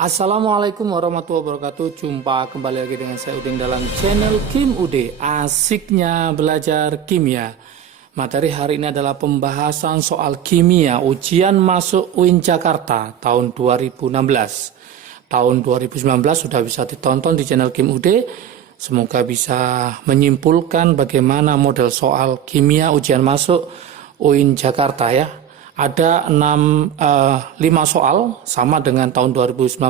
Assalamualaikum warahmatullahi wabarakatuh. Jumpa kembali lagi dengan saya Udin dalam channel Kim Ude. Asiknya belajar kimia. Materi hari ini adalah pembahasan soal kimia ujian masuk UIN Jakarta tahun 2016. Tahun 2019 sudah bisa ditonton di channel Kim Ude. Semoga bisa menyimpulkan bagaimana model soal kimia ujian masuk UIN Jakarta ya. Ada 5 soal sama dengan tahun 2019.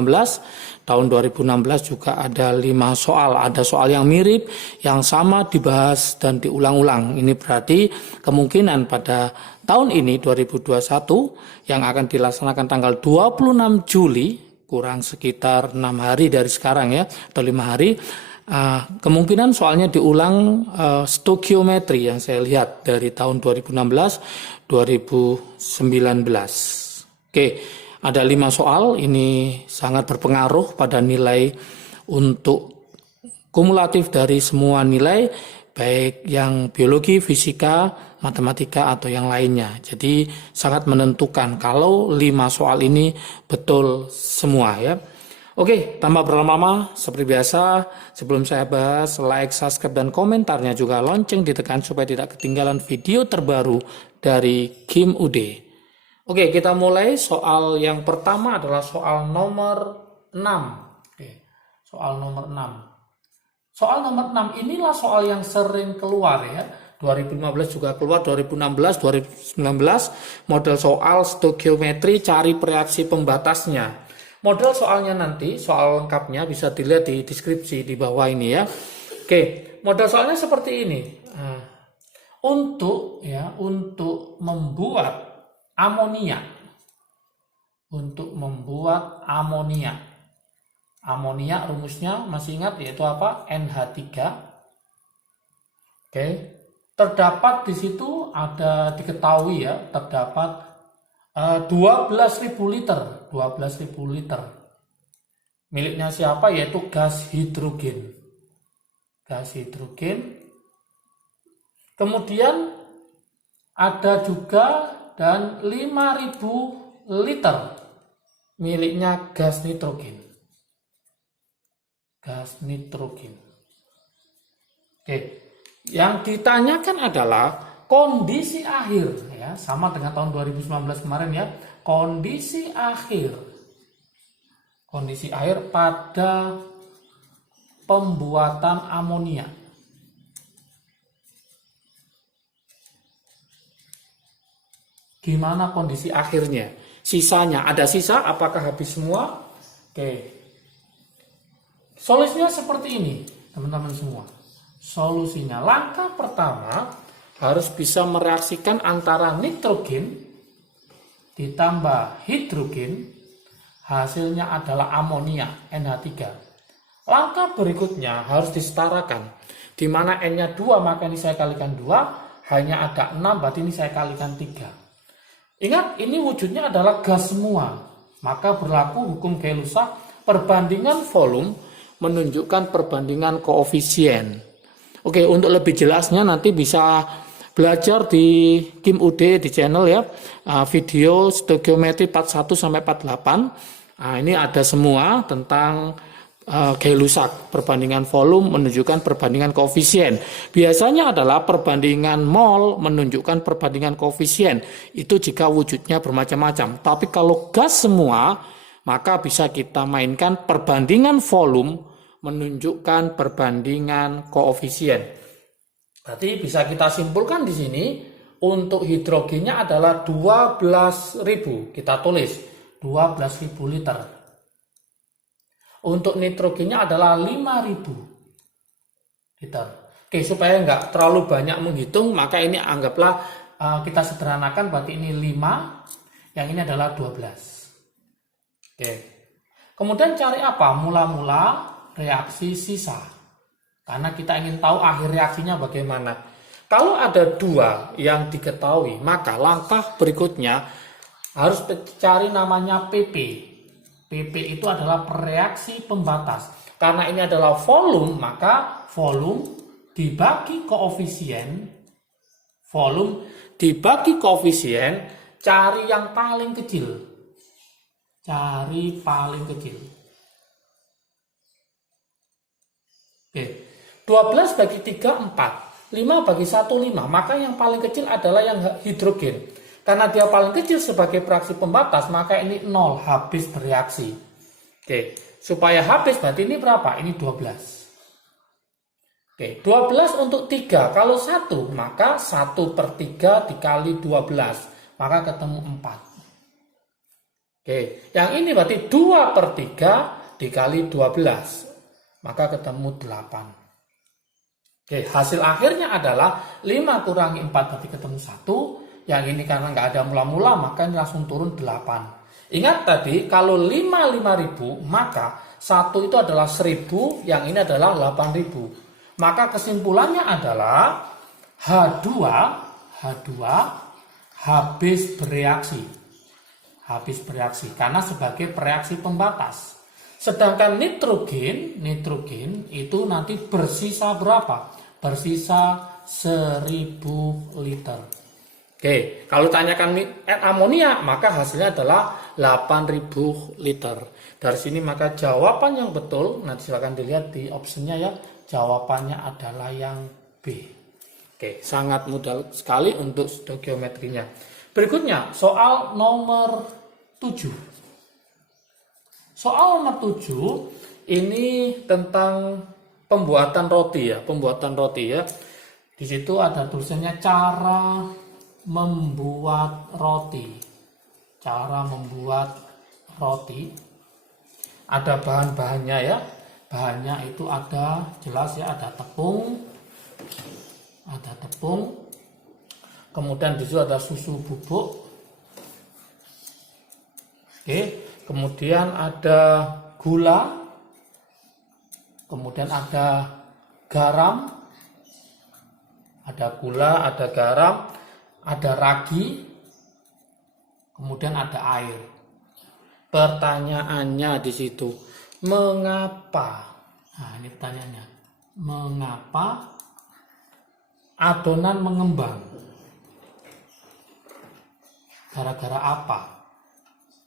Tahun 2016 juga ada 5 soal. Ada soal yang mirip, yang sama dibahas dan diulang-ulang. Ini berarti kemungkinan pada tahun ini 2021 yang akan dilaksanakan tanggal 26 Juli, kurang sekitar 6 hari dari sekarang ya, atau 5 hari. Kemungkinan soalnya diulang stoikiometri yang saya lihat dari tahun 2019. Oke, ada 5 soal, ini sangat berpengaruh pada nilai untuk kumulatif dari semua nilai, baik yang biologi, fisika, matematika, atau yang lainnya. Jadi sangat menentukan kalau 5 soal ini betul semua ya. Oke, tanpa berlama-lama, seperti biasa, sebelum saya bahas, like, subscribe, dan komentarnya juga lonceng ditekan supaya tidak ketinggalan video terbaru dari Kim Ude. Oke, kita mulai. Soal yang pertama adalah soal nomor 6. Oke, soal nomor 6. Soal nomor 6 inilah soal yang sering keluar ya. 2015 juga keluar, 2016, 2019, model soal stoikiometri, cari reaksi pembatasnya. Model soalnya nanti, soal lengkapnya bisa dilihat di deskripsi di bawah ini ya. Oke, model soalnya seperti ini. Untuk membuat amonia. Amonia rumusnya masih ingat yaitu apa? NH3. Oke. Terdapat di situ diketahui ya, terdapat 12.000 liter. Miliknya siapa? Yaitu gas hidrogen. Kemudian ada juga dan 5.000 liter miliknya gas nitrogen. Oke. Yang ditanyakan adalah kondisi akhir ya, sama dengan tahun 2019 kemarin ya. Kondisi akhir pada pembuatan amonia. Gimana kondisi akhirnya? Sisanya, ada sisa? Apakah habis semua? Oke. Solusinya seperti ini, teman-teman semua. Solusinya, langkah pertama harus bisa mereaksikan antara nitrogen ditambah hidrogen, hasilnya adalah amonia NH3. Langkah berikutnya harus disetarakan, di mana N-nya 2 maka ini saya kalikan 2, hanya ada 6 berarti ini saya kalikan 3. Ingat, ini wujudnya adalah gas semua, maka berlaku hukum Gay-Lussac, perbandingan volume menunjukkan perbandingan koefisien. Oke, untuk lebih jelasnya nanti bisa belajar di Kim Ude di channel ya, video stoikiometri 41 sampai 48. Ini ada semua tentang Gay-Lussac, perbandingan volume menunjukkan perbandingan koefisien. Biasanya adalah perbandingan mol menunjukkan perbandingan koefisien. Itu jika wujudnya bermacam-macam. Tapi kalau gas semua, maka bisa kita mainkan perbandingan volume menunjukkan perbandingan koefisien. Berarti bisa kita simpulkan di sini untuk hidrogennya adalah 12.000. Kita tulis 12.000 liter. Untuk nitrogennya adalah 5.000 liter. Oke, supaya nggak terlalu banyak menghitung, maka ini anggaplah kita sederhanakan, berarti ini 5, yang ini adalah 12. Oke. Kemudian cari apa? Mula-mula reaksi sisa. Karena kita ingin tahu akhir reaksinya bagaimana. Kalau ada 2 yang diketahui, maka langkah berikutnya harus cari namanya PP. PP itu adalah reaksi pembatas. Karena ini adalah volume, maka volume dibagi koefisien, cari yang paling kecil. 12 bagi 3, 4. 5 bagi 1, 5. Maka yang paling kecil adalah yang hidrogen. Karena dia paling kecil sebagai reaksi pembatas, maka ini 0, habis bereaksi. Oke, supaya habis berarti ini berapa? Ini 12. Oke, 12 untuk 3. Kalau 1, maka 1/3 dikali 12. Maka ketemu 4. Oke, yang ini berarti 2/3 dikali 12. Maka ketemu 8. Oke, hasil akhirnya adalah 5 kurangi 4 berarti ketemu 1. Yang ini karena nggak ada mula-mula, maka ini langsung turun 8. Ingat tadi, kalau 5.000, maka 1 itu adalah 1.000, yang ini adalah 8.000. Maka kesimpulannya adalah H2 habis bereaksi. Habis bereaksi, karena sebagai reaksi pembatas. Sedangkan nitrogen itu nanti bersisa berapa? Bersisa 1.000 liter. Oke, kalau tanyakan amonia, maka hasilnya adalah 8.000 liter. Dari sini maka jawaban yang betul, nanti silakan dilihat di optionnya ya, jawabannya adalah yang B. Oke, sangat mudah sekali untuk stoikiometrinya. Berikutnya, soal nomor 7. Soal nomor 7 ini tentang pembuatan roti ya, Di situ ada tulisannya cara membuat roti. Cara membuat roti. Ada bahan-bahannya ya. Bahannya itu ada jelas ya, ada tepung. Kemudian di situ ada susu bubuk. Oke, kemudian ada gula. Kemudian ada garam. Ada gula, ada garam, ada ragi, kemudian ada air. Pertanyaannya di situ, mengapa? Nah, ini pertanyaannya. Mengapa adonan mengembang? Gara-gara apa?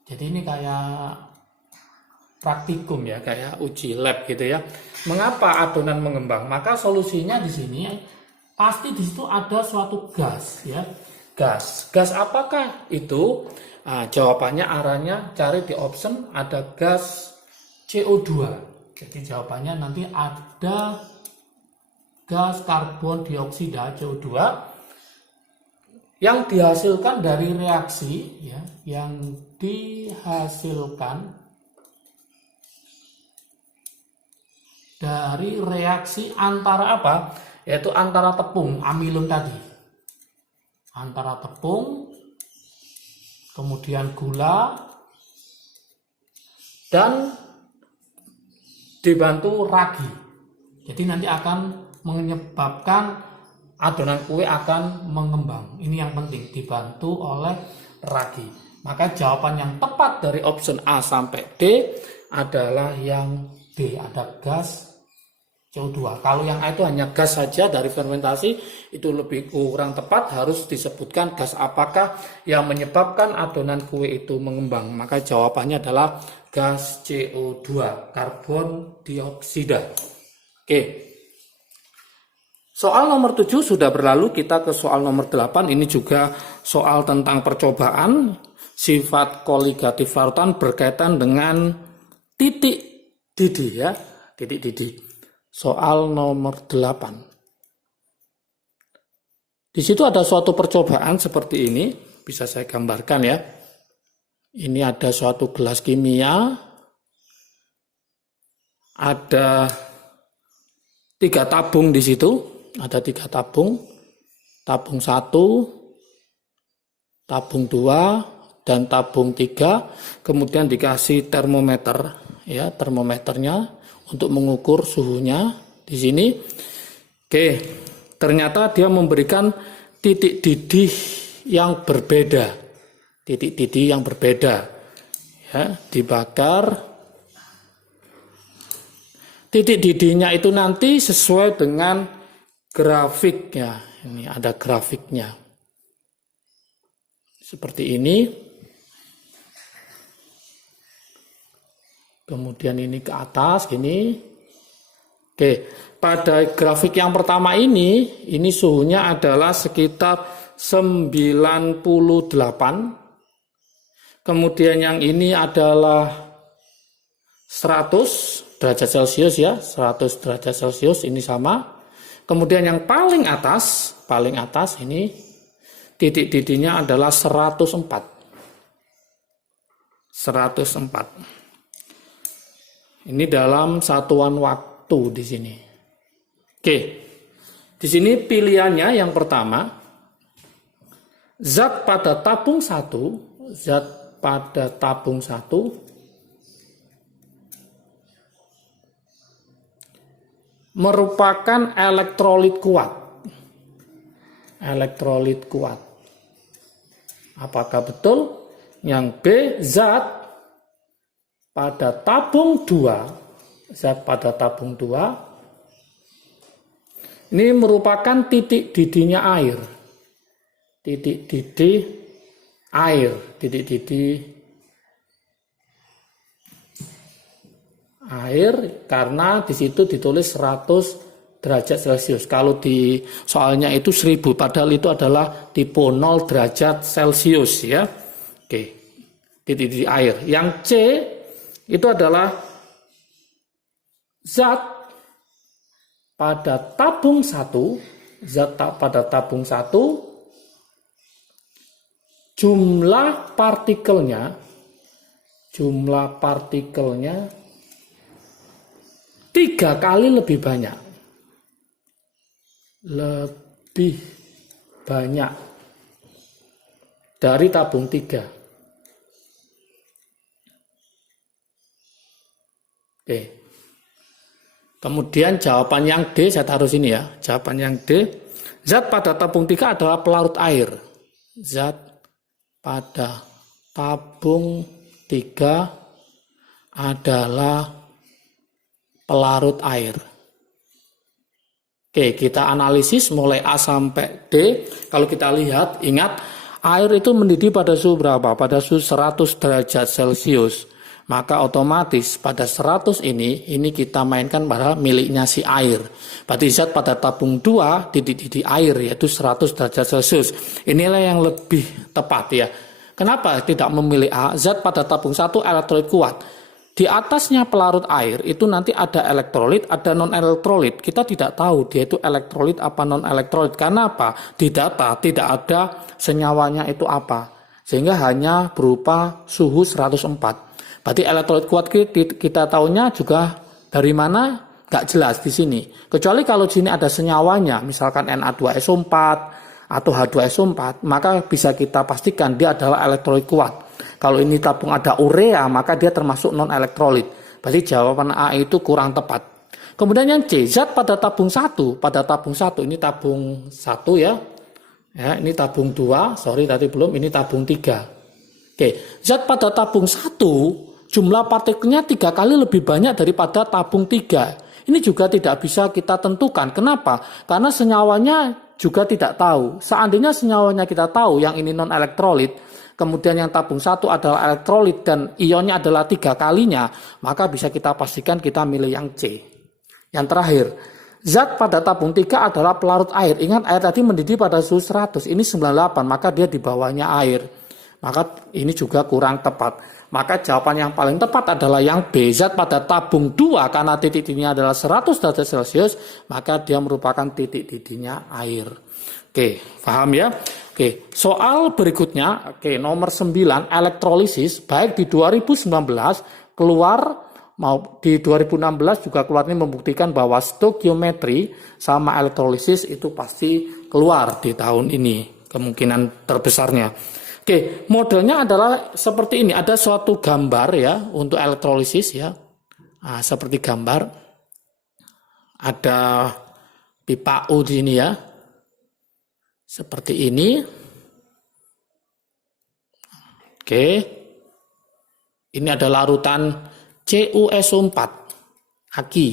Jadi ini kayak praktikum ya, kayak uji lab gitu ya. Mengapa adonan mengembang? Maka solusinya di sini pasti di situ ada suatu gas ya. Gas apakah itu? Nah, jawabannya arahnya cari di option ada gas CO2. Jadi jawabannya nanti ada gas karbon dioksida CO2 yang dihasilkan dari reaksi ya, yang dihasilkan dari reaksi antara apa? Yaitu antara tepung amilum tadi. Antara tepung, kemudian gula, dan dibantu ragi. Jadi nanti akan menyebabkan adonan kue akan mengembang. Ini yang penting, dibantu oleh ragi. Maka jawaban yang tepat dari option A sampai D adalah yang B, ada gas CO2. Kalau yang A itu hanya gas saja dari fermentasi, itu lebih kurang tepat, harus disebutkan gas apakah yang menyebabkan adonan kue itu mengembang. Maka jawabannya adalah gas CO2, karbon dioksida. Oke. Soal nomor 7 sudah berlalu, kita ke soal nomor 8. Ini juga soal tentang percobaan sifat koligatif larutan berkaitan dengan titik didih ya, titik didih. Soal nomor 8. Di situ ada suatu percobaan seperti ini, bisa saya gambarkan ya. Ini ada suatu gelas kimia, ada 3 tabung di situ, ada 3 tabung, tabung 1, tabung 2, dan tabung 3, kemudian dikasih termometer, ya termometernya untuk mengukur suhunya di sini. Oke, ternyata dia memberikan titik didih yang berbeda, titik didih yang berbeda, ya dibakar. Titik didihnya itu nanti sesuai dengan grafiknya. Ini ada grafiknya. Seperti ini. Kemudian ini ke atas gini. Oke, pada grafik yang pertama ini suhunya adalah sekitar 98. Kemudian yang ini adalah 100 derajat Celcius ya, 100 derajat Celcius ini sama. Kemudian yang paling atas ini titik-titiknya adalah 104. 104. Ini dalam satuan waktu di sini. Oke. Di sini pilihannya yang pertama, zat pada tabung 1 merupakan elektrolit kuat. Elektrolit kuat. Apakah betul? Yang B, zat pada tabung 2. Zat pada tabung 2 ini merupakan titik didihnya air. Titik didih air, titik didih air karena di situ ditulis 100 derajat Celcius. Kalau di soalnya itu 1000, padahal itu adalah tipe 0 derajat Celcius ya. Oke. Titik didih air. Yang C itu adalah zat pada tabung 1, zat pada tabung 1 jumlah partikelnya 3 kali lebih banyak. Lebih banyak dari tabung 3. Oke. Kemudian jawaban yang D saya taruh sini ya. Jawaban yang D, zat pada tabung 3 adalah pelarut air. Zat pada tabung 3 adalah pelarut air. Oke, kita analisis mulai A sampai D. Kalau kita lihat, ingat air itu mendidih pada suhu berapa? Pada suhu 100 derajat Celcius. Maka otomatis pada 100 ini kita mainkan pada miliknya si air. Berarti zat pada tabung 2 titik didih air yaitu 100 derajat Celcius. Inilah yang lebih tepat ya. Kenapa tidak memilih A? Zat pada tabung 1 elektrolit kuat. Di atasnya pelarut air itu nanti ada elektrolit, ada non-elektrolit. Kita tidak tahu dia itu elektrolit apa non-elektrolit. Karena apa? Di data tidak ada senyawanya itu apa. Sehingga hanya berupa suhu 104. Berarti elektrolit kuat kita tahunya juga dari mana? Nggak jelas di sini. Kecuali kalau di sini ada senyawanya, misalkan Na2SO4 atau H2SO4, maka bisa kita pastikan dia adalah elektrolit kuat. Kalau ini tabung ada urea, maka dia termasuk non-elektrolit. Berarti jawaban A itu kurang tepat. Kemudian yang C, zat pada tabung 1. Pada tabung 1, ini tabung 1 ya. Ya, ini tabung 2, sorry tadi belum, ini tabung 3. Oke, zat pada tabung 1, jumlah partikelnya 3 kali lebih banyak daripada tabung 3. Ini juga tidak bisa kita tentukan. Kenapa? Karena senyawanya juga tidak tahu. Seandainya senyawanya kita tahu, yang ini non-elektrolit, kemudian yang tabung 1 adalah elektrolit dan ionnya adalah 3 kalinya, maka bisa kita pastikan kita milih yang C. Yang terakhir, zat pada tabung 3 adalah pelarut air. Ingat air tadi mendidih pada suhu 100, ini 98, maka dia di bawahnya air. Maka ini juga kurang tepat. Maka jawaban yang paling tepat adalah yang B, zat pada tabung 2 karena titik didihnya adalah 100 derajat Celcius, maka dia merupakan titik didihnya air. Oke, paham ya? Oke, soal berikutnya, nomor 9, elektrolisis, baik di 2019 keluar mau di 2016 juga keluar ini membuktikan bahwa stoikiometri sama elektrolisis itu pasti keluar di tahun ini, kemungkinan terbesarnya. Oke, modelnya adalah seperti ini. Ada suatu gambar ya untuk elektrolisis ya. Nah, seperti gambar. Ada pipa U di sini ya. Seperti ini. Oke. Ini adalah larutan CuSO4 Aki.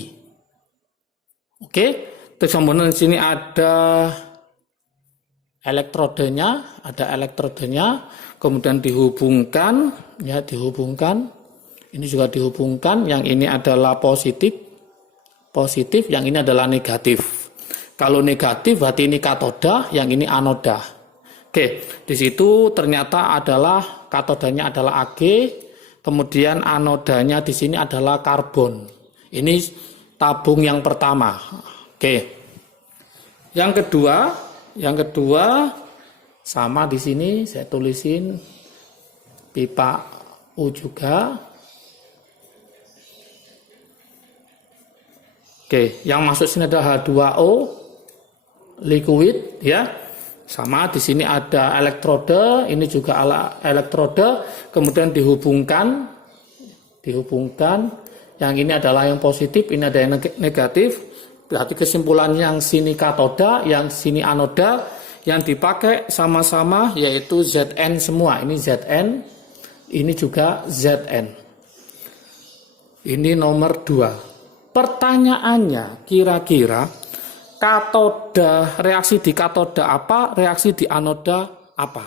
Oke. Terus kemudian di sini ada elektrodenya, kemudian dihubungkan, ya dihubungkan, ini juga dihubungkan, yang ini adalah positif, positif, yang ini adalah negatif. Kalau negatif berarti ini katoda, yang ini anoda. Oke, di situ ternyata adalah katodanya adalah Ag, kemudian anodanya di sini adalah karbon. Ini tabung yang pertama. Oke. Yang kedua sama di sini saya tulisin pipa U juga. Oke, yang masuk sini adalah H2O liquid ya. Sama di sini ada elektroda, ini juga elektroda, kemudian dihubungkan. Yang ini adalah yang positif, ini ada yang negatif. Berarti kesimpulannya yang sini katoda, yang sini anoda, yang dipakai sama-sama yaitu Zn semua. Ini Zn, ini juga Zn. Ini nomor 2. Pertanyaannya kira-kira reaksi di katoda apa, reaksi di anoda apa?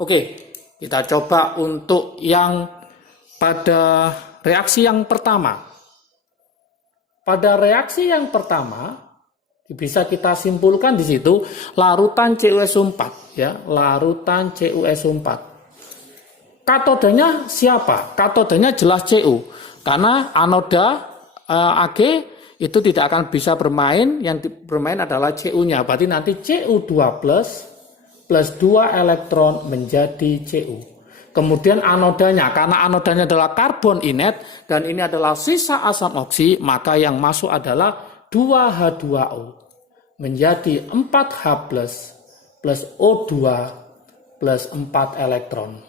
Oke, kita coba untuk yang pada reaksi yang pertama. Pada reaksi yang pertama bisa kita simpulkan di situ larutan CuSO4 ya, larutan CuSO4. Katodanya siapa? Katodanya jelas Cu. Karena anoda Ag itu tidak akan bisa bermain, yang bermain adalah Cu-nya. Berarti nanti Cu2 plus 2 elektron menjadi Cu. Kemudian anodanya, karena anodanya adalah karbon inet dan ini adalah sisa asam oksi, maka yang masuk adalah 2H2O menjadi 4H plus O2 plus 4 elektron.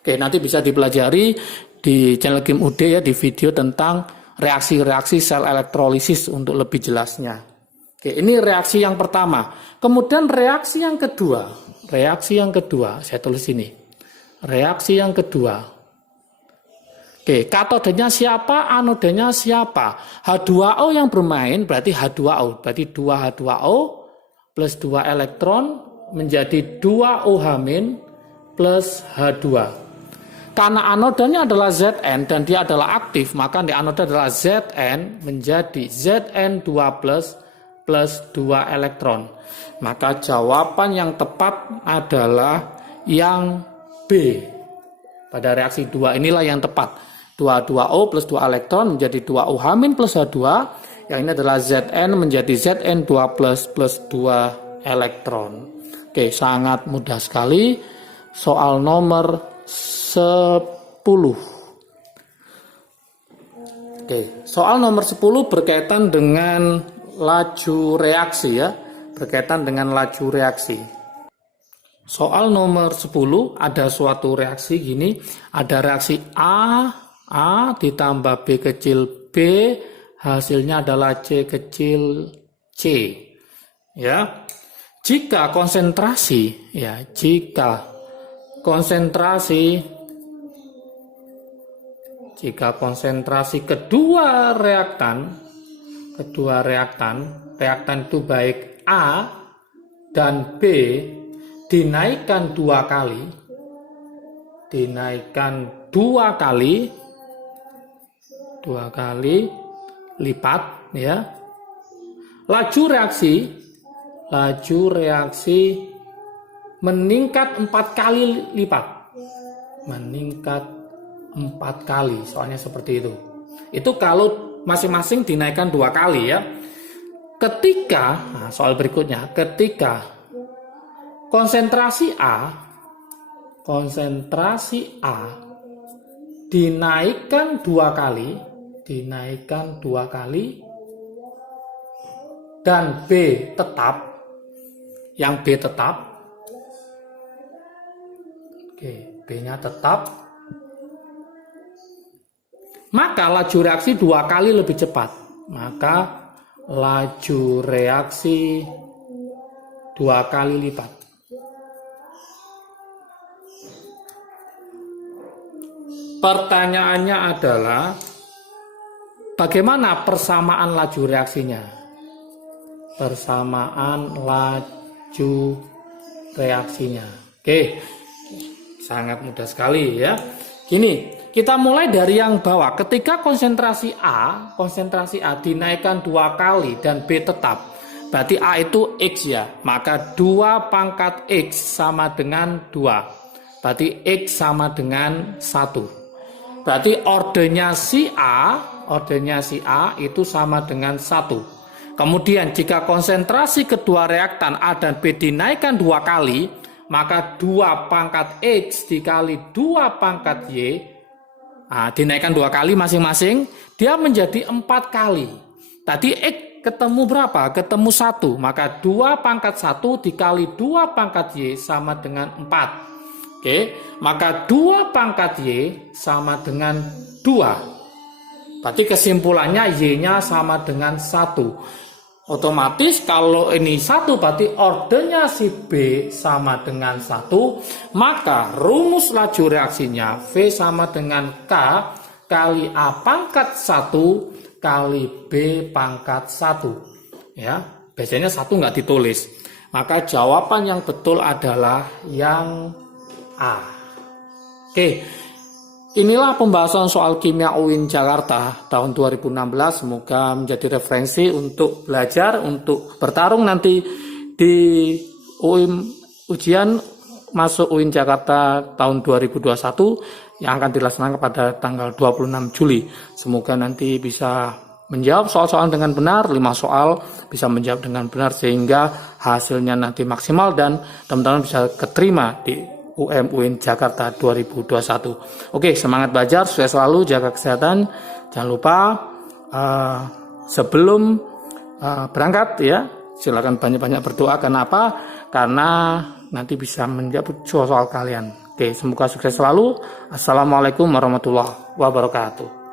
Oke, nanti bisa dipelajari di channel Kim UD ya, di video tentang reaksi-reaksi sel elektrolisis untuk lebih jelasnya. Oke, ini reaksi yang pertama. Kemudian reaksi yang kedua. Saya tulis ini. Reaksi yang kedua. Oke, katodanya siapa? Anodanya siapa? H2O yang bermain berarti H2O. Berarti 2H2O plus 2 elektron menjadi 2OH- plus H2. Karena anodanya adalah Zn dan dia adalah aktif, maka di anoda adalah Zn menjadi Zn2 plus 2 elektron. Maka jawaban yang tepat adalah yang B. Pada reaksi 2 inilah yang tepat. 2H2O plus 2 elektron menjadi 2OH- plus H2. Yang ini adalah Zn menjadi Zn2 plus 2 elektron. Oke, sangat mudah sekali. Soal nomor 10. Oke, soal nomor 10 berkaitan dengan laju reaksi ya, berkaitan dengan laju reaksi. Soal nomor 10 ada suatu reaksi gini, ada reaksi A ditambah B kecil B, hasilnya adalah C kecil C. Ya. Jika konsentrasi kedua reaktan itu baik A dan B dinaikkan dua kali lipat ya. Laju reaksi meningkat 4 kali lipat. Meningkat 4 kali, soalnya seperti itu. Itu kalau masing-masing dinaikkan 2 kali ya. Soal berikutnya, ketika konsentrasi A dinaikkan 2 kali dan B tetap, B-nya tetap, maka laju reaksi 2 kali lebih cepat. Maka laju reaksi 2 kali lipat. Pertanyaannya adalah bagaimana persamaan laju reaksinya? Oke, sangat mudah sekali ya. Gini, kita mulai dari yang bawah. Ketika konsentrasi A dinaikkan 2 kali dan B tetap, berarti A itu X ya, maka 2 pangkat X sama dengan 2. Berarti X sama dengan 1. Berarti ordernya si A itu sama dengan 1. Kemudian jika konsentrasi kedua reaktan A dan B dinaikkan 2 kali, maka 2 pangkat X dikali 2 pangkat Y, dinaikkan 2 kali masing-masing, dia menjadi 4 kali. Tadi X ketemu berapa? Ketemu 1, maka 2 pangkat 1 dikali 2 pangkat Y sama dengan 4. Oke, maka 2 pangkat Y sama dengan 2. Berarti kesimpulannya Y-nya sama dengan 1. Otomatis kalau ini 1 berarti ordernya si B sama dengan 1. Maka rumus laju reaksinya V sama dengan K kali A pangkat 1 kali B pangkat 1. Ya, biasanya 1 nggak ditulis. Maka jawaban yang betul adalah yang A. Oke. Inilah pembahasan soal kimia UIN Jakarta tahun 2016. Semoga menjadi referensi untuk belajar, untuk bertarung nanti di ujian masuk UIN Jakarta tahun 2021 yang akan dilaksanakan pada tanggal 26 Juli. Semoga nanti bisa menjawab soal-soal dengan benar, 5 soal bisa menjawab dengan benar sehingga hasilnya nanti maksimal dan teman-teman bisa keterima di UIN Jakarta 2021. Oke, semangat belajar, sukses selalu, jaga kesehatan. Jangan lupa sebelum berangkat ya, silakan banyak-banyak berdoa. Kenapa? Karena nanti bisa menjawab soal kalian. Oke, semoga sukses selalu. Assalamualaikum warahmatullahi wabarakatuh.